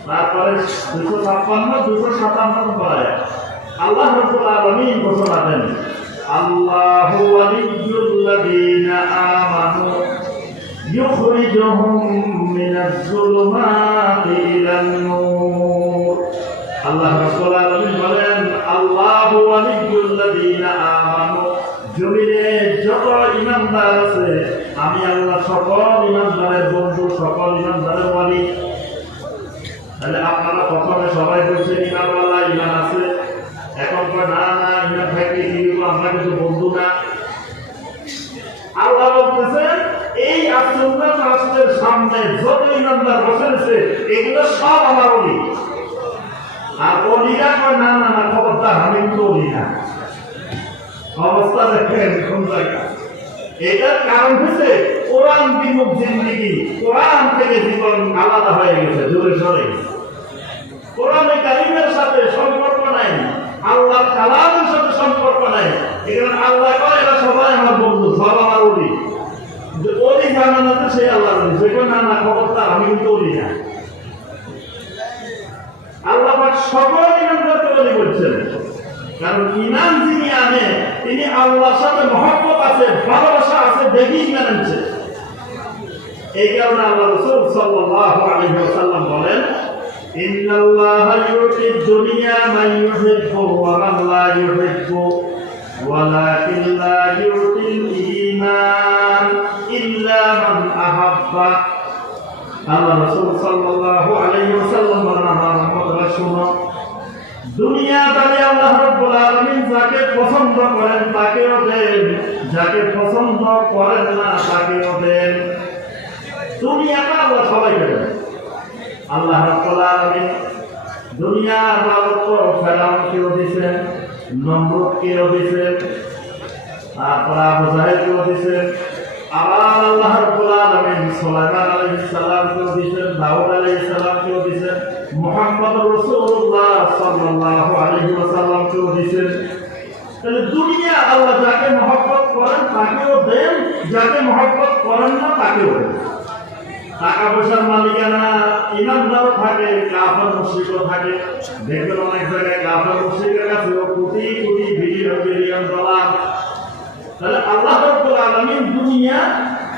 তারপরে 256, 257 নম্বর আয়াত আল্লাহ রাব্বুল আলামিন ঘোষণা দেন, আল্লাহু ওয়ালিয়্যুল্লাযীনা আমানু ইউখরিজুহুম মিনাজ যুলুমাতি ইলান নূর। আল্লাহ রাব্বুল আলামিন বলেন, আল্লাহু ওয়ালিয়্যুল্লাযীনা আমানু, জমিনে যত ঈমানদার আছে আমি আল্লাহ সকল ঈমানদারের বন্ধু, সকল ঈমানদারের ওয়ালি। তাহলে আপনারা প্রথমে সবাই বলছেন ঈমানওয়ালা, ঈমান আছে, এখন না না ঈমান থাকলে কি আমরা কিন্তু বন্ধু না। আল্লাহ বলতেছেন এই আসুন্নাত রাসূলের সামনে যত ঈমানদার বসেছে এগুলো সব আমার ওলি। আর ওলিরা কয় না না না, খবরদার আমি কিন্তু ওলি না। অবস্থা দেখেন কোন জায়গা। এটার কারণ হচ্ছে কোরআন বিমুখ জিন্দেগি, কোরআন থেকে জীবন আলাদা হয়ে গেছে, দূরে সরে গেছে। কোরআনে কারিমের সাথে সম্পর্ক নাই, আল্লাহর কালামের সাথে সম্পর্ক নাই। এখানে আল্লাহ কয় এরা সবাই আমার বন্ধু, সব আমার ওলি। ওলি জানা না তো সেই আল্লাহর ওলি, সেখানে না না খবরদার আমি কিন্তু ওলি না। আল্লাহ পাক সকল ঈমানদারকে ওলি বলছেন, কারণ ঈমান যিনি আনে তিনি আল্লাহর সাথে মহব্বত আছে, ভালোবাসা আছে, দেখি ঈমান আনছে। এই কারণে আল্লাহ রাসূল সাল্লাল্লাহু আলাইহি ওয়াসাল্লাম বলেন, ইন্নাল্লাহা ইউতিদ দুনিয়া মান ইউহিব্বু ওয়া মান লা ইউহিব্বু ওয়ালাকিন লা ইউতিল ঈমান ইল্লা মান আহাব্বা। আল্লাহ রাসূল সাল্লাল্লাহু আলাইহি ওয়াসাল্লাম বলেন, আমার উম্মতরা শুনো, দুনিয়াদারে আল্লাহ রাব্বুল আলামিন যাকে পছন্দ করেন তাকেও দেন, যাকে পছন্দ করেন না তাকেও দেন। দুনিয়াটা আল্লাহ সবাইকে দেন। আল্লাহ রাব্বুল আলামিন দুনিয়ার রাজত্ব ফেরাউনকেও দিয়েছেন, নমরুদকেও দিয়েছেন, তারপর আবু জাহেলকেও দিয়েছেন। আবার আল্লাহ রাব্বুল আলামিন সুলাইমান আলাইহিস সালামকেও দিয়েছেন, দাউদ আলাইহিস সালামকেও দিয়েছেন, মুহাম্মদ রাসূলুল্লাহ সাল্লাল্লাহু আলাইহি ওয়াসাল্লামকেও দিয়েছেন। তাহলে দুনিয়া আল্লাহ যাকে মহব্বত করেন তাকেও দেন, যাকে মহব্বত করেন না তাকেও দেন। টাকা পয়সার মালিকানা ইমানদারও থাকে, কাফের মুশরিকও থাকে। দেখবেন অনেক জায়গায় কাফের মুশরিকের কাছে কোটি কোটি বিলিয়ন ডলার। তাহলে আল্লাহ রাব্বুল আলামিন দুনিয়া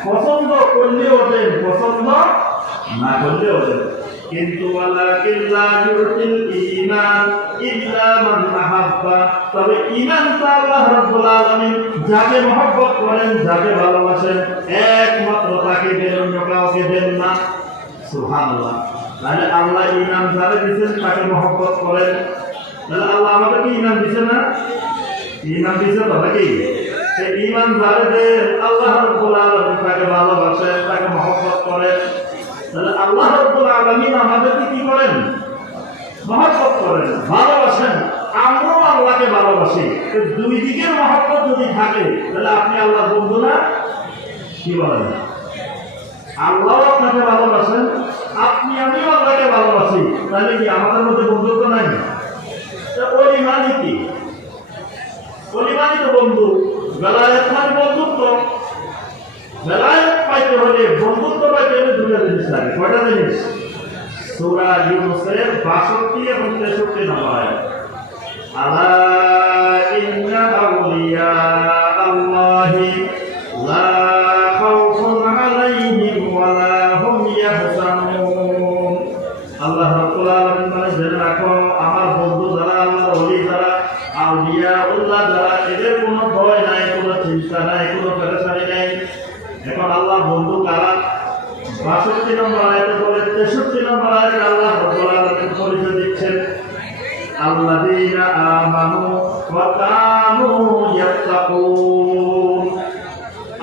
পছন্দ করলেও দেন, পছন্দ না করলেও দেন। কিন্তু ওয়ালাকিন লা ইউতিল ঈমান ইল্লা মান আহাব্বা, তবে ঈমানটা আল্লাহ রাব্বুল আলামিন যাকে মহব্বত করেন, যাকে ভালোবাসেন, একমাত্র তাকে দেন, অন্য কাউকে দেন না। সুবহানাল্লাহ। তাহলে আল্লাহ ঈমান যারে দিয়েছেন তাকে মহব্বত করেন। তাহলে আল্লাহ আমাদেরকে ঈমান দিয়েছে না? ঈমান দিয়েছে তো নাকি? সেই ঈমান যারে দেন আল্লাহ রাব্বুল আলামিন তাকে ভালোবাসেন, তাকে মহব্বত করেন। তাহলে আল্লাহ রাব্বুল আলামিন আমাদেরকে কি করেন? মহব্বত করেন, ভালোবাসেন। আমরাও আল্লাহকে ভালোবাসি। দুই দিকের মহব্বত যদি থাকে তাহলে আপনি আল্লাহর বন্ধু না? কি বলেন? আল্লাহ আপনাকে ভালোবাসেন, আপনি আমিও আল্লাহকে ভালোবাসি, তাহলে কি আমাদের মধ্যে বন্ধুত্ব নাই? ওই মানে কি? ওই মানে তো বন্ধু। বেলায়েত মানে বন্ধুত্ব। বেলায়েত পাইতে হলে, বন্ধুত্ব পাইতে হলে দুটা জিনিস লাগে। কয়টা জিনিস? সূরা ইউনূসের 62 এবং 63 নম্বর আয়াত। আলা ইন্না আউলিয়া আল্লাহি লা খাউফুন আলাইহিম ওয়া লা হুম ইয়াহজানুন। আল্লাহ রাব্বুল আলামিন বলেন, জেনে রাখো আমার বন্ধু যারা, আল্লাহর ওলি যারা, আউলিয়া আল্লাহ যারা, এদের কোনো ভয় নাই, কোনো চিন্তা নাই, কোনো পেরেশানি নাই। এখন আল্লাহ বন্ধু কারা? 62 নম্বর আয়াতে বলে, 63 নম্বর আয়াতে আল্লাহ রাব্বুল আলামিন পরিচয় দিচ্ছেন, আল্লাযীনা আমানু ওয়া কানু ইয়াত্তাকুন।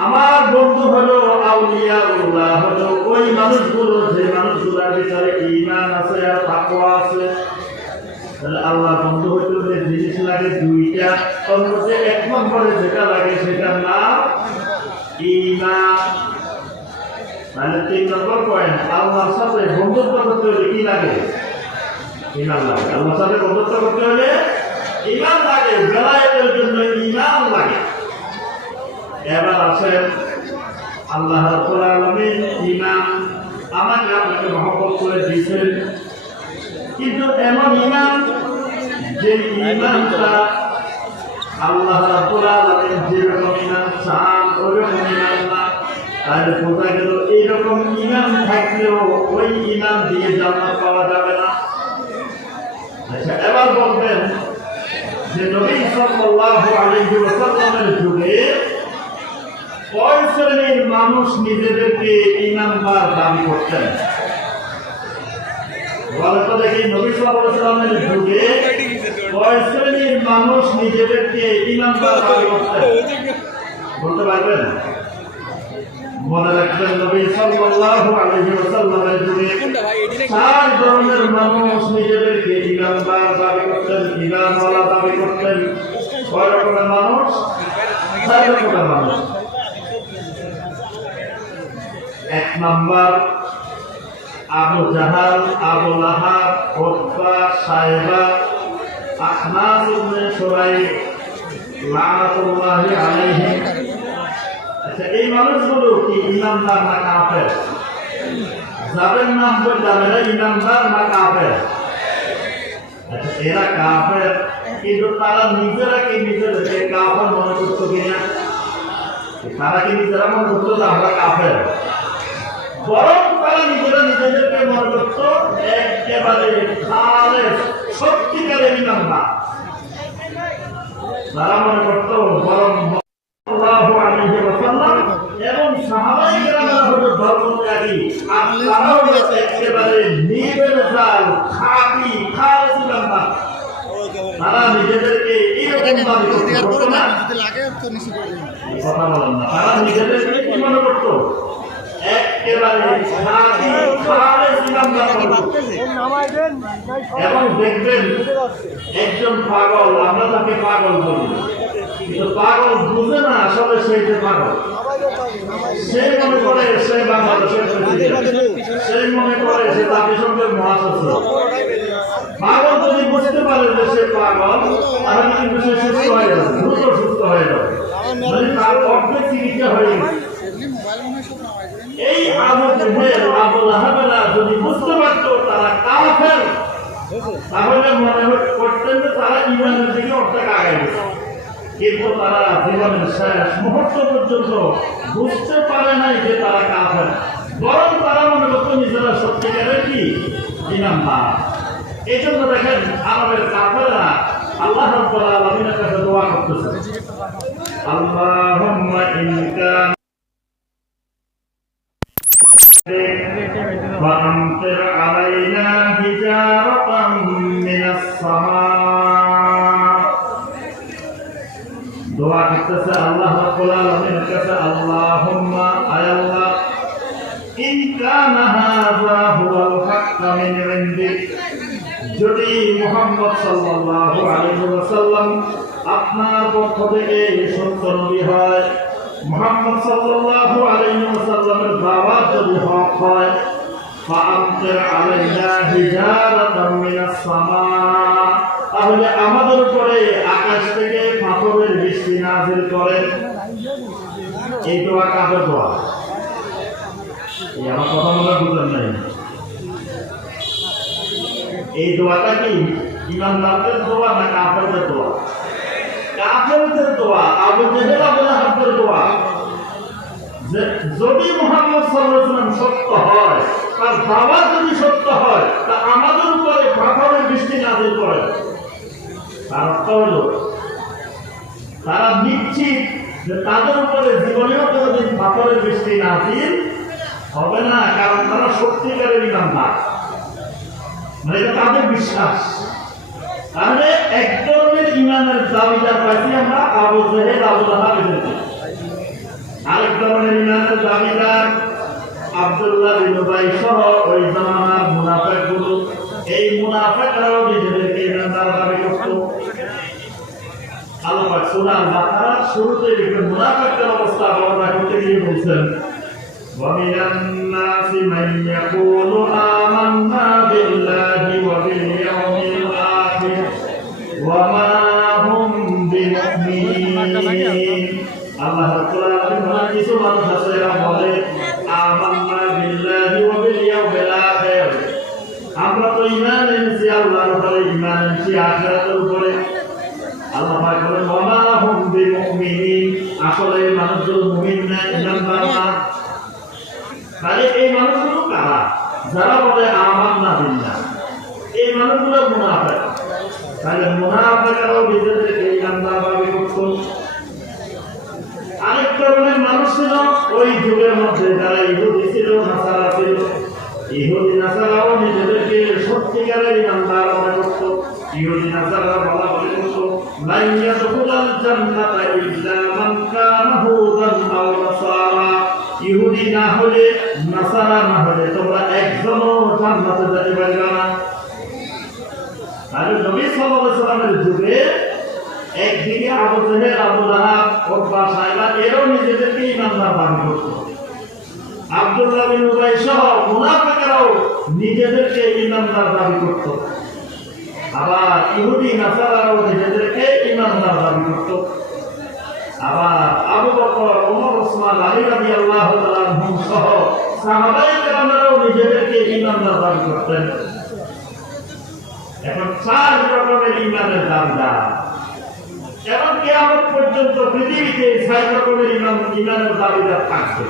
আমার বন্ধু হলো আউলিয়াউল্লাহ, হলো ওই মানুষগুলো যে মানুষগুলোর ভিতরে ঈমান আছে আর তাকওয়া আছে। তাহলে আল্লাহ বন্ধু হইতে হলে জিনিস লাগে দুইটা, তার মধ্যে এক নম্বরে যেটা লাগে সেটার নাম ঈমান। তাহলে 3 নম্বর পয়েন্ট, আল্লাহর সাথে বন্ধুত্ব করতে হলে কি লাগে? ঈমান লাগে। আল্লাহর সাথে বন্ধুত্ব করতে হলে ঈমান লাগে। বেলায়েতের জন্য ঈমান লাগে। এবার আসেন, আল্লাহ রাব্বুল আলামিন ঈমান আমাকে আপনাকে মহব্বত করে দিয়েছেন, কিন্তু এমন ঈমান যে ঈমানটা আল্লাহ রাব্বুল আলামিন যেরকম ঈমান চান ওইরকম ঈমান না। তাহলে বোঝা গেল এইরকম ঈমান থাকলেও ওই ঈমান দিয়ে জান্নাত পাওয়া যাবে না। আচ্ছা, এবার বলবেন যে নবী সাল্লাল্লাহু আলাইহি ওয়াসাল্লামের যুগে কয় শ্রেণীর মানুষ নিজেদেরকে ঈমানদার দাবি করতেন? বলতো দেখি, নবী সাল্লাল্লাহু আলাইহি ওয়াসাল্লামের যুগে কয় শ্রেণীর মানুষ নিজেদেরকে ঈমানদার দাবি করতেন? বলতে পারবেন? মনে রাখবেন, নবী সাল্লাল্লাহু আলাইহি ওয়াসাল্লামের যুগে 4 ধরনের মানুষ নিজেদেরকে ঈমানদার দাবি করতেন, ঈমানওয়ালা দাবি করতেন। কয় রকমের মানুষ? 4 রকমের মানুষ। 1 নাম্বার আবু জাহাল, আবু লাহাব, উতবা, সাইবা, আখনাস ইবনে শুরাইক লানাতুল্লাহি আলাইহিম। আচ্ছা, এই মানুষগুলো কি ঈমানদার না কাফের? যাদের নাম বললাম এরা ঈমানদার না কাফের? আচ্ছা, এরা কাফের, কিন্তু তারা নিজেরা কি নিজেদেরকে কাফের মনে করতো কিনা? তারা কি নিজেরা মনে করতো যে আমরা কাফের? বরং তারা নিজেরা নিজেদেরকে মনে করতো একেবারে খালেস, সত্যিকারের ঈমানদার। তারা মনে করতো বরং সাল্লাল্লাহু আলাইহি ওয়াসাল্লাম এবং সাহাবায়ে কেরামেরা হলো ধর্মত্যাগী, আর তারাও একেবারে নির্ভেজাল খাঁটি খালেস ঈমানদার। তারা নিজেদেরকে এরকম দাবি করতো না? কথা বলেন না। তারা নিজেদেরকে কি মনে করতো? একেবারে খাঁটি খালেস ঈমানদার মনে করতো। এবং দেখবেন একজন পাগল, আমরা তাকে পাগল বলি, কিন্তু পাগল বুঝে না আসলে সে যে পাগল। সে মনে করে সে বাংলাদেশের প্রেসিডেন্ট, সে মনে করে সে জাতিসংঘের মহাসচিব। পাগল যদি বুঝতে পারে যে সে পাগল, তাহলে কিন্তু সে সুস্থ হয়ে যাবে, দ্রুত সুস্থ হয়ে যাবে। মানে তার অর্ধেক চিকিৎসা হয়ে গেছে। এই আবু জেহেল আবু লাহাবেরা যদি বুঝতে পারতো তারা কাফের, তাহলে মনে করতেন যে তারা ঈমানের দিকে অর্ধেক আগায় গেছে। কিন্তু তারা জীবনের শেষ মুহূর্ত পর্যন্ত বুঝতে পারে নাই যে তারা কাফের, বরং তারা মনে করতো নিজেরা সত্যিকারের কি ঈমানদার। এই জন্য দেখেন আমাদের কাফেররা আল্লাহ রাব্বুল আলামিনের কাছে দোয়া করতেছে, আল্লাহুম্মা ইন কানা فأمطر علينا حجارة من السماء। দোয়া করতেছে আল্লাহ রাব্বুল আলামিনের কাছে, আল্লাহুম্মা আয় আল্লাহ, ইন কানা হাযা হুয়াল হাক্ক মিন ইনদিক, যদি মুহাম্মদ সাল্লাল্লাহু আলাইহি ওয়াসাল্লাম আপনার পক্ষ থেকে সত্য নবী হয়, মুহাম্মদ সাল্লাল্লাহু আলাইহি ওয়াসাল্লামের দাওয়াত যদি হক হয়, ফাআমতির আলাইনা হিজারাতাম মিনাস সামা, তাহলে আমাদের উপরে আকাশ থেকে পাথরের বৃষ্টি নাযিল করেন। এই দোয়া কাদের দোয়া? এই আমার কথা মনে বুঝলেন নাই? এই দোয়াটা কি ঈমানদারদের দোয়া না কাফেরদের দোয়া? কাফেরদের দোয়া, আবু জেহেল আবু লাহাবের দোয়া। যদি মুহাম্মদ সাল্লাল্লাহু আলাইহি ওয়াসাল্লাম সত্য হয়, তার দাওয়াত যদি সত্য হয়, তা আমাদের উপরে পাথরের বৃষ্টি নাযিল করেন। তার অর্থ হলো তারা নিশ্চিত যে তাদের উপরে জীবনেও কোনোদিন পাথরের বৃষ্টি নাযিল হবে না, কারণ তারা সত্যিকারের ঈমানদার, মানে এটা তাদের বিশ্বাস। তাহলে এক ধরনের ঈমানের দাবিদার পাইছি আমরা আবু জেহেল আবু লাহাব এদেরকে। আরেক ধরনের ঈমানের দাবিদার আব্দুল্লাহ বিন উবাই সহ ওই জামানার মুনাফিকগুলো। এই মুনাফিকরাও নিজেদেরকে ঈমানদার দাবি করত। আল্লাহ পাক সূরা আল-বাকারার শুরুতে লিখেন মুনাফিকদের অবস্থা বর্ণনা করতে গিয়ে বলছেন, وَمِنَ النَّاسِ مَن يَقُولُ آمَنَّا بِاللَّهِ وَبِالْيَوْمِ الْآخِرِ وَمَا هُمْ بِمُؤْمِنِينَ। আল্লাহ রাব্বুল আলামিন বলেন, কিছু মানুষ আছে এরা বলে আমান্না বিল্লাহি ওয়া বিল ইয়াউমিল আখির, আমরা তো ঈমান এনেছি আল্লাহর উপরে, ঈমান এনেছি আখিরাতের উপরে। আল্লাহ পাক বলেন, ওয়ামা হুম বিমুমিনিন, আসলে এই মানুষগুলো মুমিন না, ঈমানদার না। তাহলে এই মানুষগুলো কারা? যারা বলে আমান্না বিল্লাহ, এই মানুষগুলো মুনাফিক। তাহলে মুনাফিকরাও নিজেদেরকে ঈমানদার দাবি করত। আরেক ধরনের মানুষ ছিল ওই যুগের মধ্যে, যারা ইহুদি ছিল, নাসারা ছিল। ইহুদি নাসারাও নিজেদেরকে সত্যিকারের ঈমানদার মনে করত। ইহুদি নাসারা বলা বলে করত, লা ইয়াদখুলাল জান্নাতা ইল্লা মান কানা হুদান আও নাসারা, ইহুদি না হলে নাসারা না হলে তোমরা একজনও জান্নাতে যেতে পারবে না। আর নবী সাল্লাল্লাহু আলাইহি ওয়াসাল্লামের যুগে একদিকে আবু জেহেল আবু লাহাব ওতবা সাইবা এরাও নিজেদেরকে ঈমানদার দাবি করত। আব্দুল্লাহ বিন উবাই সহ মুনাফিকরাও নিজেদেরকে ঈমানদার দাবি করত। আবার ইহুদি নাসারাও নিজেদেরকে ঈমানদার দাবি করত। আবার আবু বকর, ওমর, ওসমান, আলী রাদিয়াল্লাহু তাআলা আনহুম সহ সাহাবায়ে কেরামরাও নিজেদেরকে ঈমানদার দাবি করতেন। এখন চার রকমের ঈমানের দাবিদার, এবং কিয়ামত পর্যন্ত পৃথিবীতে ছয় রকমের ঈমানের দাবিদার থাকবে।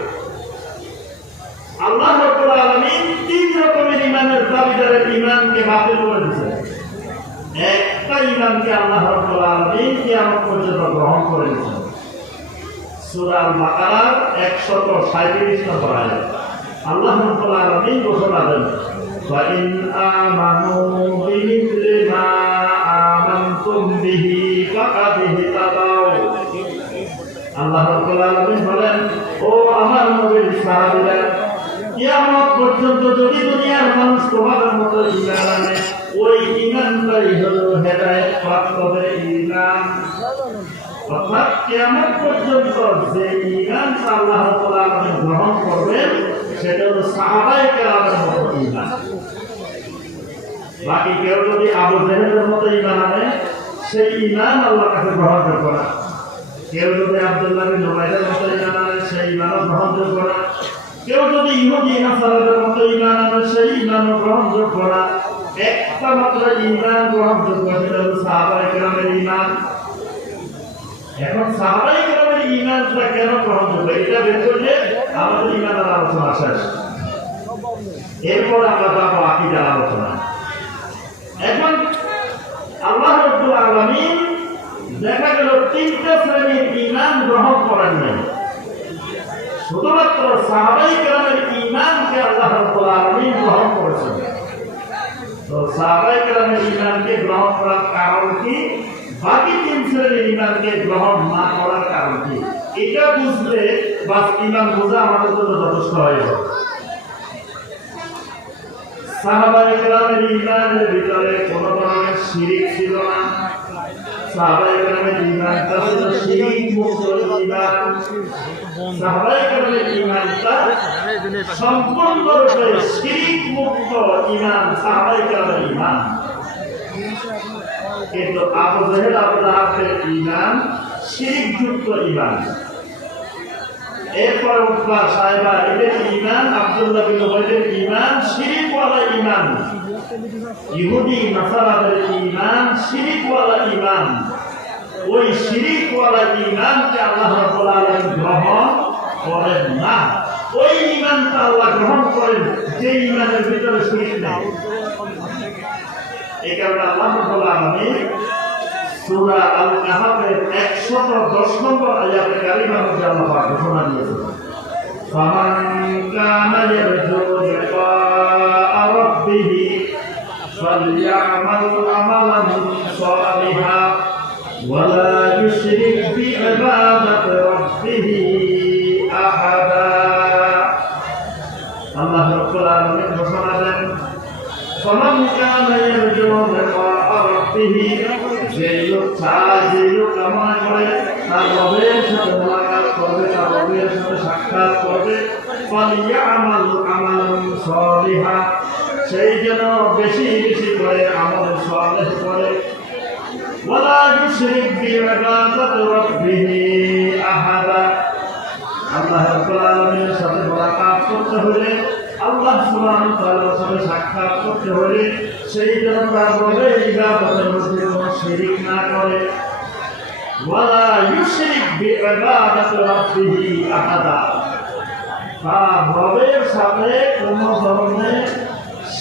আল্লাহ রাব্বুল আলামিন তিন রকমের ঈমানের দাবিদারের ঈমানকে বাতিল করে দিয়েছেন। একটা ঈমানকে আল্লাহ রাব্বুল আলামিন কিয়ামত পর্যন্ত গ্রহণ করে নিয়েছেন। সূরা আল-বাকারার 137 নম্বর আয়াত আল্লাহ রাব্বুল আলামিন ঘোষণা দেন, وَإِنْ آمَنُوا بِمِثْلِ مَا آمَنْتُمْ بِهِ فَقَدِ اهْتَدَوْا। আল্লাহ রাব্বুল আলামিন বলেন, ও আমার নবীর সাহাবীরা, কিয়ামত পর্যন্ত যদি দুনিয়ার মানুষ তোমাদের মতো ঈমান আনে, ওই ঈমানটাই হলো হেদায়েত প্রাপ্তদের ঈমান। অর্থাৎ কিয়ামত পর্যন্ত যে ঈমান আল্লাহ রাব্বুল আলামিন গ্রহণ করবেন সেটা হলো সাহাবায়ে কেরামের মতো ঈমান। বাকি কেউ যদি আবু জেহেলের মতো ঈমান আনে, সেই ঈমান আল্লাহর কাছে গ্রহণযোগ্য না। কেউ যদি আব্দুল্লাহ বিন উবাইয়ের মতো ঈমান আনে, সেই ঈমানও গ্রহণযোগ্য না। কেউ যদি ইহুদি নাসারাদের মতো ঈমান আনে সেই ঈমান গ্রহণযোগ্য না। একটা মাত্র ঈমান গ্রহণযোগ্য, সেটা হলো সাহাবায়ে কেরামের ঈমান। এখন সাহাবায়ে কেরামের ঈমানটা কেন গ্রহণযোগ্য এটা বের করলে আমাদের ঈমানের আলোচনা শেষ। এরপর আমরা যাবো আকীদার আলোচনা। এখন আল্লাহ রাব্বুল আলামিন দেখা গেল তিনটা শ্রেণীর ঈমান গ্রহণ করেন নাই, শুধুমাত্র সাহাবায়ে কেরামের ঈমানকে আল্লাহ রাব্বুল আলামিন গ্রহণ করেছেন। তো সাহাবায়ে কেরামের ঈমানকে গ্রহণ করার কারণ কি, বাকি তিন শ্রেণীর ঈমানকে গ্রহণ না করার কারণ কি, এটা বুঝলে বাস ঈমান বোঝা আমাদের জন্য যথেষ্ট হয়ে যাবে। সাহাবায়ে কেরামের ঈমানের ভিতরে কোনো ধরনের শিরিক ছিল না। সাহাবায়ে কেরামের ঈমানটা ছিল শিরিক মুক্ত ঈমান। সাহাবায়ে কেরামের ঈমানটা সম্পূর্ণরূপে শিরিক মুক্ত ঈমান, সাহাবায়ে কেরামের ঈমান। কিন্তু আবু জাহেল আবু লাহাবের ঈমান শিরিক যুক্ত ঈমান। এরপর উতবা সাইবা এদের ঈমান, আব্দুল্লাহ বিন উবাইদের ঈমান শিরিকওয়ালা ঈমান। ইহুদি নাসারাদের ঈমান শিরিকওয়ালা ঈমান। ওই শিরিকওয়ালা ঈমানকে আল্লাহ রাব্বুল আলামিন গ্রহণ করেন না। ওই ঈমানটা আল্লাহ গ্রহণ করেন যে ঈমানের ভিতরে শিরিক নেই। এই কারণে আল্লাহ রাব্বুল আলামিন সূরা আল কাহফের 110 নম্বর আয়াতে কারিমার মধ্যে আল্লাহ পাক ঘোষণা দিয়েছেন, ফামান কানা ইয়ারজু লিকাআ রাব্বিহি ফালইআমাল আমালান সালিহা ওয়া লা ইউশরিক বিইবাদাতি রাব্বিহি আহাদা। আল্লাহ রাব্বুল আলামিন ঘোষণা দেন, ফামান কানা ইয়ারজু লিকাআ রাব্বিহি, যে লোক কামনা করে তার রবের সাথে মোলাকাত করবে, তার রবের সাথে সাক্ষাৎ করবে, ফালইআমাল আমালান সালিহা, সেই যেন বেশি বেশি করে আমল সালেহ করে, ওয়া লা ইউশরিক বিইবাদাতি রাব্বিহি আহাদা। আল্লাহ রাব্বুল আলামিনের সাথে মোলাকাত করতে হলে, আল্লাহ সুবহানাহু ওয়া তাআলার সাথে সাক্ষাৎ করতে হলে সেই যেন তার রবের ইবাদতের মধ্যে কোনো শিরিক না করে, ওয়ালা ইউশরিক বিইবাদাতি রাব্বিহি আহাদা, তার রবের সাথে কোনো ধরনের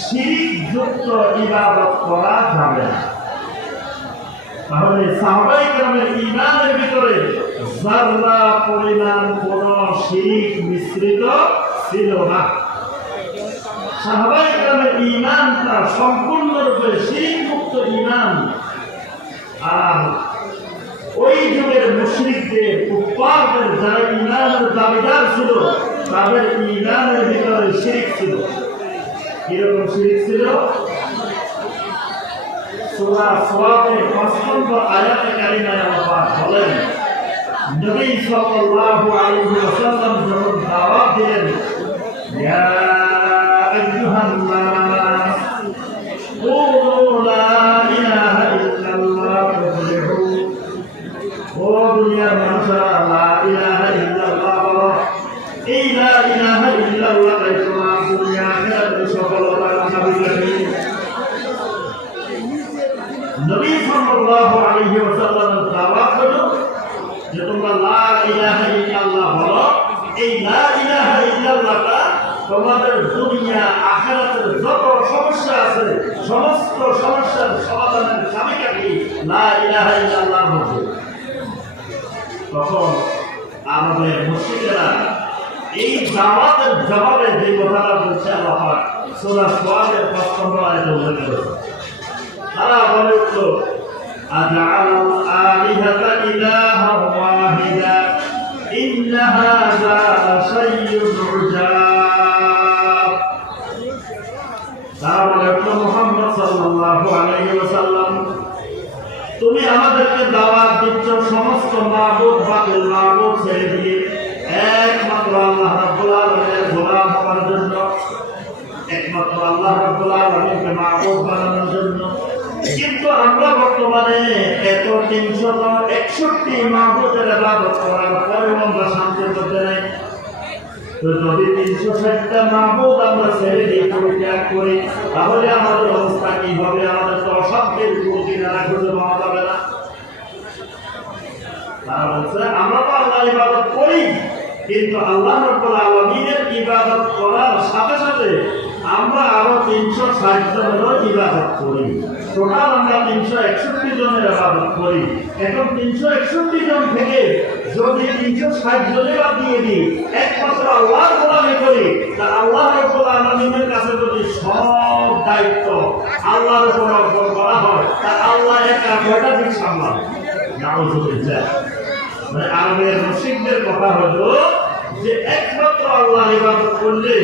শিরিক যুক্ত ইবাদত করা যাবে না। তাহলে সাহাবায়ে কেরামের ঈমানের ভিতরে যারা পরিমাণ কোনো শিরিক মিশ্রিত ছিল না। সাহাবায়ে কেরামের ঈমানটা সম্পূর্ণরূপে শিরিক মুক্ত ঈমান। আর ওই যুগের মুশরিকদের, কুফফারদের যারা ঈমানের দাবিদার ছিল, তাদের ঈমানের ভিতরে শিরিক ছিল। কিরকম শিরিক ছিল? সূরা সওয়াফের ৫ নম্বর আয়াতে কারিমায় আল্লাহ বলেন, নবী সাল্লাল্লাহু আলাইহি ওয়াসাল্লাম যখন দাওয়াত দিলেন, ইয়া আইয়ুহান নাস কুলু লা ইলাহা ইল্লাল্লাহ তুফলিহু, ও দুনিয়ার মানুষেরা লা ইলাহা ইল্লাল্লাহ বলো। এই লা ইলাহা ইল্লাল্লাহ তোমার দুনিয়া আখিরাতের সফলতার চাবিকাঠি। নবী সাল্লাল্লাহু আলাইহি ওয়াসাল্লামের দাওয়াত হলো যে তোমরা লা ইলাহা ইল্লাল্লাহ বলো। এই লা ইলাহা ইল্লাল্লাহটা তোমাদের দুনিয়া আখিরাতের যত সমস্যা আছে, সমস্ত সমস্যার সমাধানের চাবিকাঠি লা ইলাহা ইল্লাল্লাহর মধ্যে। তখন আমাদের মুশরিকরা এই দাওয়াতের জবাবে যে কথাটা বলছে আল্লাহ পাক সূরা সওয়াফের ৫ নম্বর আয়াতে উল্লেখ করেছেন, তারা বলে তো আজআলাল আলিহাতা ইলাহান ওয়াহিদা ইন্না হাযা লাশাইয়ুন উজাব। তারা বলে তো মুহাম্মদ সাল্লাল্লাহু আলাইহি ওয়াসাল্লাম, তুমি আমাদেরকে দাওয়াত দিচ্ছ সমস্ত মাবুদ বাতিল মাবুদ ছেড়ে দিয়ে একমাত্র আল্লাহ রাব্বুল আলামিনের গোলাম হওয়ার জন্য, একমাত্র আল্লাহ রাব্বুল আলামিনকে মাবুদ বানানোর জন্য। কিন্তু আমরা বর্তমানে 361 মাবুদের ইবাদত করার পরেও আমরা শান্তির মধ্যে নাই। তো যদি 360টা মাহবুব আমরা ছেড়ে দিয়ে পরিত্যাগ করি তাহলে আমাদের অবস্থা কি হবে? আমাদের তো অসাধ্যের কিনারা খুঁজে পাওয়া যাবে না। তারা বলছে আমরা তো আল্লাহর ইবাদত করি, কিন্তু আল্লাহ রাব্বুল আলামিনের ইবাদত করার সাথে সাথে আমরা আরো 360 জনেরও ইবাদত করি। টোটাল আমরা 361 জনের ইবাদত করি। এখন 361 জন থেকে যদি 360 জনের বাদ দিয়ে দিই, একমাত্র আল্লাহর গোলামি করি, তা আল্লাহ রাব্বুল আলামিনের কাছে যদি সব দায়িত্ব আল্লাহর উপর অর্পণ করা হয়, তা আল্লাহ একা কয়টা দিক সামলান? নাউযুবিল্লাহ। মানে আরবের মুশরিকদের কথা হলো যে একমাত্র আল্লাহর ইবাদত করলে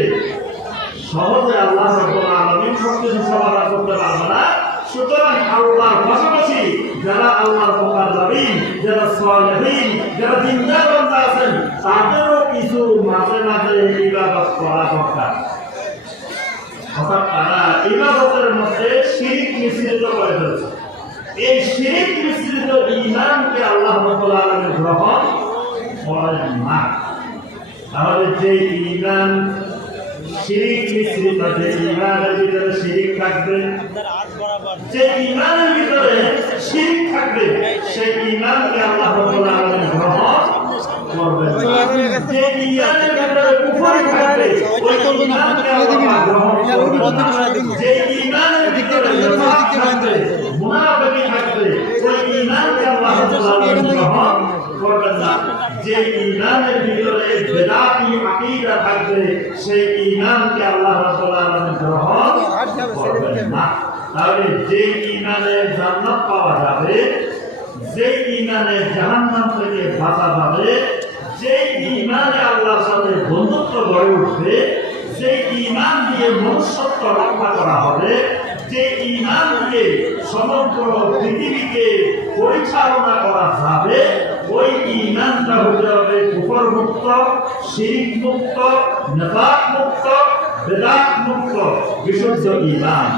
সহজে আল্লাহ রাব্বুল আলামিন সবকিছু সমাধান করতে পারবে না। সুতরাং আল্লাহর পাশাপাশি যারা আল্লাহর মুকাররাবিন, যারা সালেহিন, যারা দিনদার বান্দা আছেন, তাদেরও কিছু মাঝে মাঝে ইবাদত করা দরকার। অর্থাৎ তারা ইবাদতের মধ্যে শিরক মিশ্রিত করে ফেলছে। এই শিরক মিশ্রিত ঈমানকে আল্লাহ রাব্বুল আলামিন গ্রহণ করেন না। তাহলে যে ঈমান শিরিক মিশ্রিত, যে ঈমানের ভিতরে শিরিক থাকবে, যে ঈমানের ভিতরে শিরিক থাকবে, সেই ঈমানকে আল্লাহ রাব্বুল আলামিন গ্রহণ করবেন না। যে ঈমানের ভিতরে কুফর থাকবে, ওই ঈমানকে আল্লাহ গ্রহণ করবেন না। যে ঈমানের ভিতরে নিফাক থাকবে, মুনাফিকি থাকবে, ওই ঈমানকে আল্লাহ রাব্বুল আলামিন গ্রহণ করবেন না। যে ঈমানের ভিতরে বেদাতি আকীদা থাকবে, সেই ঈমানকে আল্লাহ রাব্বুল আলামিন গ্রহণ করবেন না। তাহলে যে ঈমানে জান্নাত পাওয়া যাবে, যে ঈমানে জাহান্নাম থেকে বাঁচা যাবে, যে ঈমানে আল্লাহর সাথে বন্ধুত্ব গড়ে উঠবে, যে ঈমান দিয়ে মনুষ্যত্ব রক্ষা করা হবে, যে ঈমান দিয়ে সমগ্র পৃথিবীকে পরিচালনা করা যাবে, ওই ঈমানটা হতে হবে কুফর মুক্ত, শিরক মুক্ত, নিফাক মুক্ত, বেদাত মুক্ত, বিশুদ্ধ ঈমান।